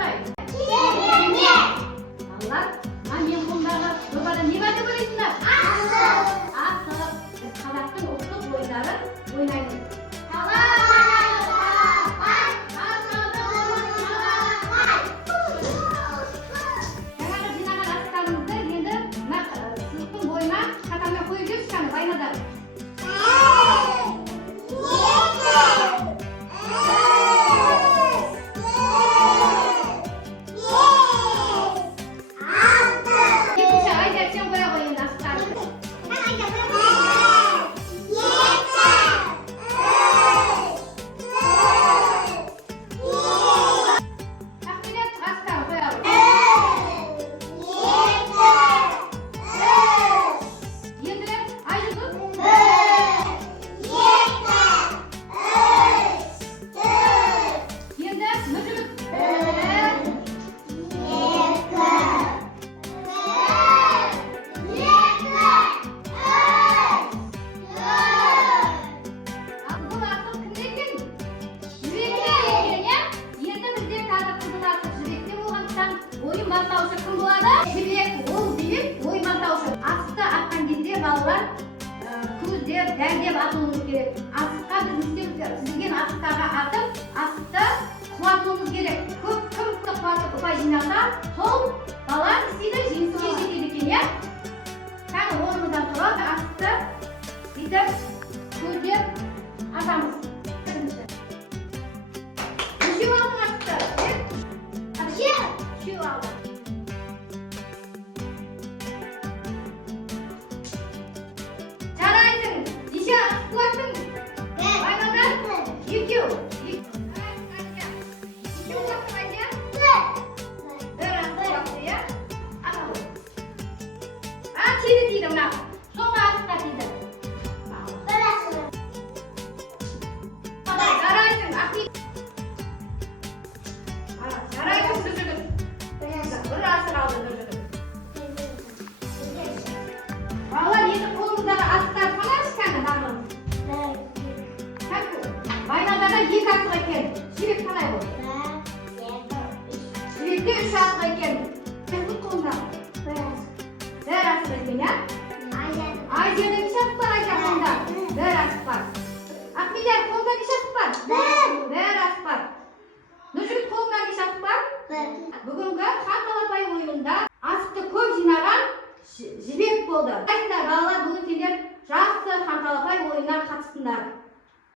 қалай? Балалар, мен қолымдағы жобада не бар деп ойлайсыңдар? Асық. Қазақтың ұлттық ойындарын ойнаймыз. Жаңағы жинаған асықтарымызды енді сыныптың бойына қатармен қойып жүрші кәні байнадар. Ойын бантаушы кім болады? Жібек, ол билеп, ойын бантаушы. Асықты атқан кезде балалар көздеп, дәлдеп атуымыз керек. Асыққа біз не істеуіміз керек? Сізген асықтарға атып, асықты қуатуымыз керек. Көп кімді қуатып ұпай жинаса, сол бала істейді, жеңіске жетеді екен, иә? Кәні орнымыздан тұрып, асықты бүйтіп көздеп атамыз. Үшеу алдың асықты, Үшеу алды. Жарайсың. Неше асық қуаттың? Байнадар? Екеу. Екеу қуаттың Айзия? Бір асық қуатты, иә? Атау. Тиді тиді мына. Соңғы асыққа тиді. Бір асық. Жарайсың. Жарайсың, жүзігін. Бір асық алды жүзігін. Балалар, енді қолыңыздағы асықтар санайсыз кәні бағын? Байнадарға 2 асық екен. Жібек қалай болды? Жібекте 3 асық екен. Кәні қолыңдағы? Бір асық екен, иә? Айзияда неше асық бар Айзия қолында? Бір асық бар. Ақмедар, қолында неше асық бар? Бір асық бар. Нұржігіт, қолында неше асық бар? Бүгінгі хан талапай ойынында асықты көп жинаған жібек болды. Балалар, бүгін сендер жақсы хан талапай ойынына қатыстыңдар.